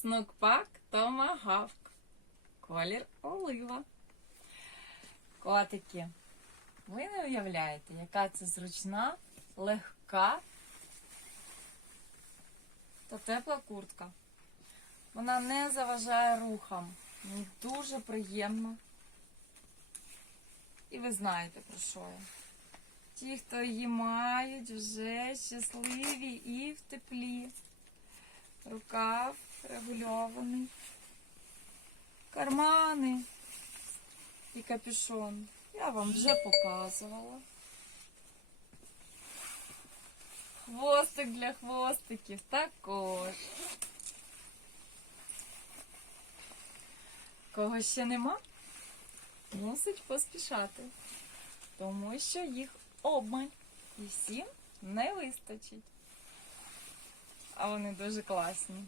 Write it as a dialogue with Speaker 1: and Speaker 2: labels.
Speaker 1: Снукпак Томагавк. Колір олива. Котики. Ви не уявляєте, яка це зручна, легка та тепла куртка. Вона не заважає рухам. Мені дуже приємно. І ви знаєте про що я. Ті, хто її мають, вже щасливі і в теплі. Рукав регульований. Кармани і капюшон. Я вам вже показувала. Хвостик для хвостиків також. Кого ще нема, мусить поспішати, тому що їх обмаль і всім не вистачить. А вони дуже класні.